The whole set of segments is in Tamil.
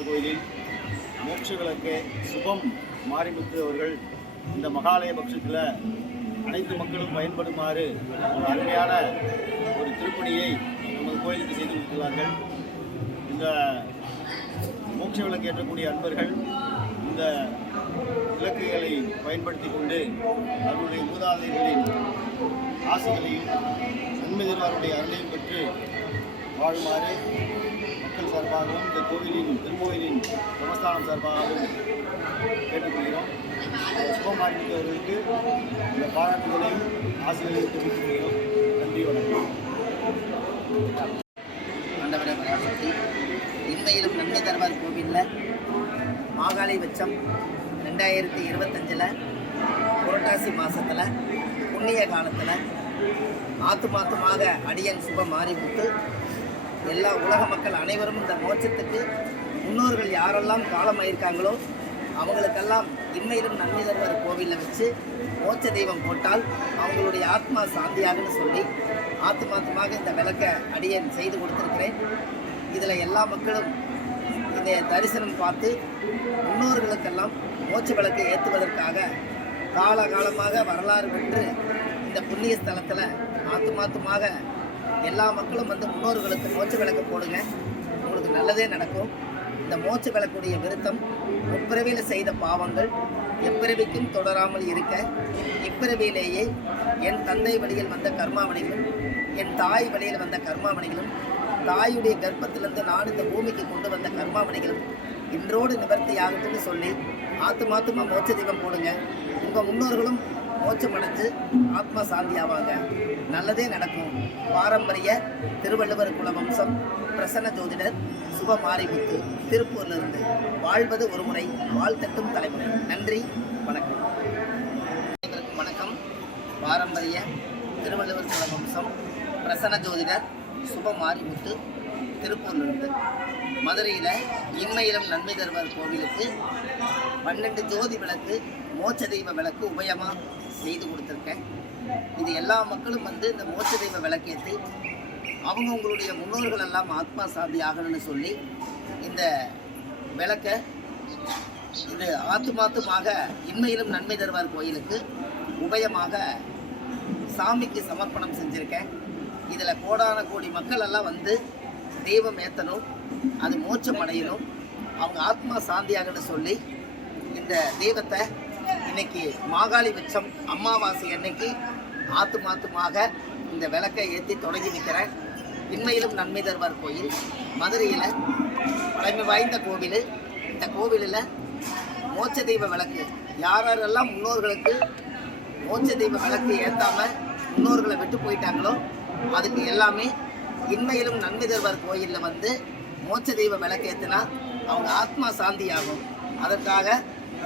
பெருமாள் கோயிலில் மோட்ச விளக்கு சுபம் மாரிமுத்து அவர்கள் இந்த மகாலய பட்சத்தில் அனைத்து மக்களும் பயன்படுமாறு ஒரு அருமையான ஒரு திருப்பணியை நமது கோயிலுக்கு செய்து கொடுத்துள்ளார்கள் இந்த மோட்ச விளக்கு ஏற்றக்கூடிய அன்பர்கள் இந்த விளக்குகளை பயன்படுத்தி கொண்டு அவருடைய மூதாதையர்களின் ஆசைகளையும் நன்மை திருவாருடைய அருளையும் பெற்று வாழுமாறு சார்பாகவும் இந்த கோவிலின் திருக்கோவிலின் சமஸ்தானம் சார்பாகவும் கேட்டுக்கொள்கிறோம். சுபமாரிமுத்து அவர்களுக்கு இந்த பாராட்டுகளையும் ஆசைகளையும் தெரிவித்துக்கொள்கிறோம். நன்றி வணக்கம். ஆண்டவரே பராசக்தி இன்மையிலும் நன்மை தருவார் கோவிலில். மாகாளி வச்சம் ரெண்டாயிரத்தி இருபத்தஞ்சில் புரட்டாசி மாதத்தில் புண்ணிய காலத்தில் ஆத்து மாத்துமாக அடியன் சுப மாறிவிட்டு எல்லா உலக மக்கள் அனைவரும் இந்த மோட்சத்துக்கு முன்னோர்கள் யாரெல்லாம் காலமாயிருக்காங்களோ அவங்களுக்கெல்லாம் இன்மையிலும் நன்மை தருவார் கோவிலில் வச்சு மோட்ச தெய்வம் போட்டால் அவங்களுடைய ஆத்மா சாந்தியாகுன்னு சொல்லி ஆத்மாத்தமாக இந்த விளக்கை அடியன் செய்து கொடுத்துருக்கிறேன். இதில் எல்லா மக்களும் இந்த தரிசனம் பார்த்து முன்னோர்களுக்கெல்லாம் மோட்ச விளக்கை ஏற்றுவதற்காக காலகாலமாக வரலாறு பெற்று இந்த புண்ணிய ஸ்தலத்தில் ஆத்துமாத்துமாக எல்லா மக்களும் வந்து முன்னோர்களுக்கு மோட்ச விளக்கு போடுங்க. உங்களுக்கு நல்லதே நடக்கும். இந்த மோட்ச விளக்குடைய விருத்தம் முப்பிறவியில் செய்த பாவங்கள் எப்பிறவிக்கும் தொடராமல் இருக்க. இப்பிறவியிலேயே என் தந்தை வழியில் வந்த கர்மாவணிகளும் என் தாய் வழியில் வந்த கர்மாவணிகளும் தாயுடைய கர்ப்பத்திலிருந்து நான் இந்த பூமிக்கு கொண்டு வந்த கர்மாவணிகளும் இன்றோடு நிவர்த்தி ஆகட்டும்னு சொல்லி ஆத்து மாத்துமா மோட்ச தீபம் போடுங்க. உங்கள் முன்னோர்களும் மோட்சம் அடைஞ்சு ஆத்மா சாந்தி ஆவாங்க. நல்லதே நடக்கும். பாரம்பரிய திருவள்ளுவர் குலவம்சம் பிரசன்ன ஜோதிடர் சுப மாரிமுத்து திருப்பூர்லிருந்து வாழ்வது ஒரு முறை வாழ்த்தட்டும் தலைமுறை. நன்றி வணக்கம். அனைவருக்கும் வணக்கம். பாரம்பரிய திருவள்ளுவர் குலவம்சம் பிரசன்ன ஜோதிடர் சுப மாரிமுத்து திருப்பூர்லிருந்து. மதுரையில் இன்மையிலும் நன்மை தருவர் கோவிலுக்கு பன்னெண்டு ஜோதி விளக்கு மோட்ச தெய்வ விளக்கு உபயமாக செய்து கொடுத்துருக்கேன். இது எல்லா மக்களும் வந்து இந்த மோட்ச தெய்வ விளக்கேற்றி அவங்கவுங்களுடைய முன்னோர்கள் எல்லாம் ஆத்மா சாந்தி ஆகணும்னு சொல்லி இந்த விளக்கை இது ஆத்துமாத்துமாக இன்மையிலும் நன்மை தருவார் கோயிலுக்கு உபயமாக சாமிக்கு சமர்ப்பணம் செஞ்சுருக்கேன். இதில் கோடான கோடி மக்கள் எல்லாம் வந்து தெய்வம் ஏற்றணும் அது மோட்சம் அடையணும். அவங்க ஆத்மா சாந்தியாகன்னு சொல்லி இந்த தெய்வத்தை இன்னைக்கு மாகாளி விச்சம் அமாவாசை அன்னைக்கு ஆத்து மாத்துமாக இந்த விளக்கை ஏற்றி தொடங்கி நிற்கிறேன். இன்மையிலும் நன்மை தருவார் கோயில். மதுரையில் பழமை வாய்ந்த கோவில். இந்த கோவிலில் மோட்ச தெய்வ விளக்கு. யார் யாரெல்லாம் முன்னோர்களுக்கு மோட்ச தெய்வ விளக்கு ஏற்றாமல் முன்னோர்களை விட்டு போயிட்டாங்களோ அதுக்கு எல்லாமே இன்மையிலும் நன்மை தருவார் கோயிலில் வந்து மோட்ச தெய்வ விளக்கு ஏற்றினா அவங்க ஆத்மா சாந்தி ஆகும் அதற்காக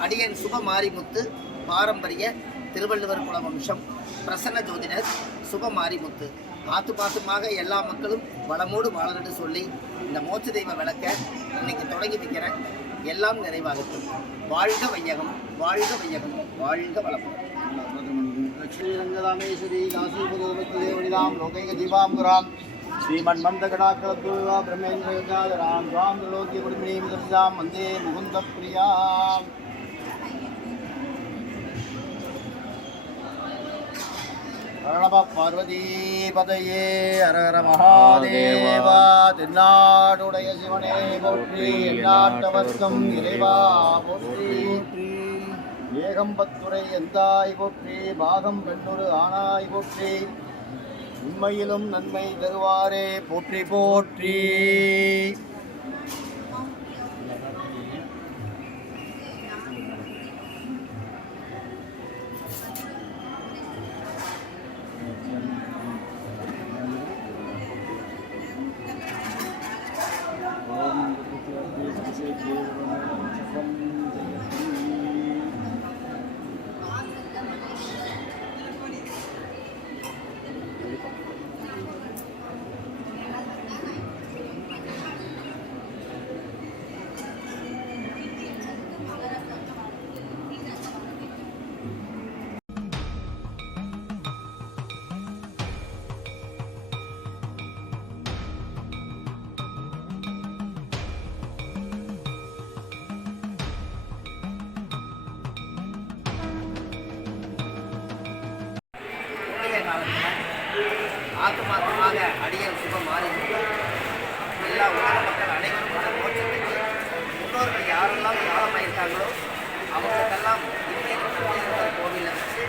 அடியன் சுப மாரிமுத்து பாரம்பரிய திருவள்ளுவர் குல வம்சம் பிரசன்ன ஜோதிடர் சுப மாரிமுத்து ஆத்து பாத்துமாக எல்லா மக்களும் வளமோடு வாழணும்னு சொல்லி இந்த மோட்ச தெய்வ விளக்க இன்னைக்கு தொடங்கி வைக்கிறேன். எல்லாம் நிறைவாகட்டும். வாழ்க வையகம் வாழ்க வையகம் வாழ்க வளமுடன். லக்ஷ்மீரங்கராமேஸ்வரி காசீபதோபத்திதேவனிதாம் லோகைகதீபாம்புராம் ஸ்ரீமன்மந்தகடாக்கலத்வா பிரம்மேந்திரகாதராம் ராம் ராம் குடிமினீம் தர்சாம் வந்தே முகுந்த பிரியாம். அரணப பார்வதீபதையே அரஹர மகாதேவா. தென்னாடுடைய சிவனே போற்றி நாட்டவர்க்கம் இறைவா போற்றி. ஏகம்பத்துரை எந்தாய் போற்றி பாகம் பெண்ணொரு ஆனாய் போற்றி. உண்மையிலும் நன்மை தருவாரே போற்றி போற்றி. காலத்தில் ஆக்கமாக்கமாக அடியல் சுகம் மாறி எல்லா உலக மக்கள் அனைவரும் அந்த மோட்சத்துக்கு முன்னோர்கள் யாரெல்லாம் காலமாயிருக்காங்களோ அவங்களுக்கெல்லாம் இன்னும் கோவிலில் வச்சு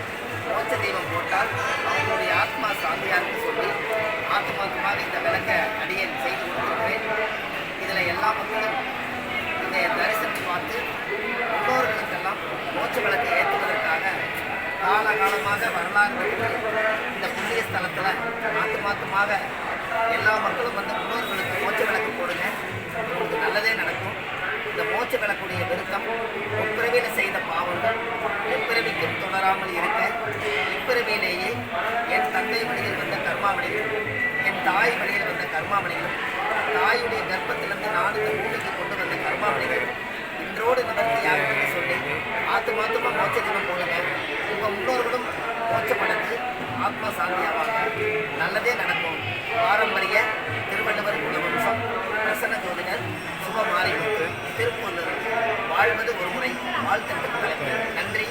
காலகாலமாக வரலாறு இந்த புண்ணிய ஸ்தலத்தில் மாற்று மாற்றமாக எல்லா மக்களும் வந்து முன்னோர்களுக்கு மோட்ச விளக்கு போடுங்க. உங்களுக்கு நல்லதே நடக்கும். இந்த மோட்ச விளக்குடைய விருத்தம் முப்பிறவியில் செய்த பாவங்கள் எப்பிறவிக்கும் தொடராமல் இருக்க இப்பிறவியிலேயே என் தந்தை வழியில் வந்த கர்மாவளிகளும் என் தாய் வழியில் வந்த கர்மாவளிகளும் தாயுடைய கர்ப்பத்திலிருந்து நாடு இந்த பூமிக்கு கொண்டு வந்த கர்மாவளிகள் இன்றோடு நிவர்த்தியாகும் சொல்லி ஆத்து மாத்தமா மோட்ச தீபம் போடுங்க. உங்க முன்னோர்களும் மோட்சமடைந்து ஆத்மா சாந்தியாவாங்க. நல்லதே நடக்கும். பாரம்பரிய திருவள்ளுவர் குணவம்சம் பிரசன்ன ஜோதிடர் சுபமாரிமுத்து திருப்பூர் வாழ்வது ஒரு முறை. வாழ்த்துக்கள் தலைவர் நன்றி.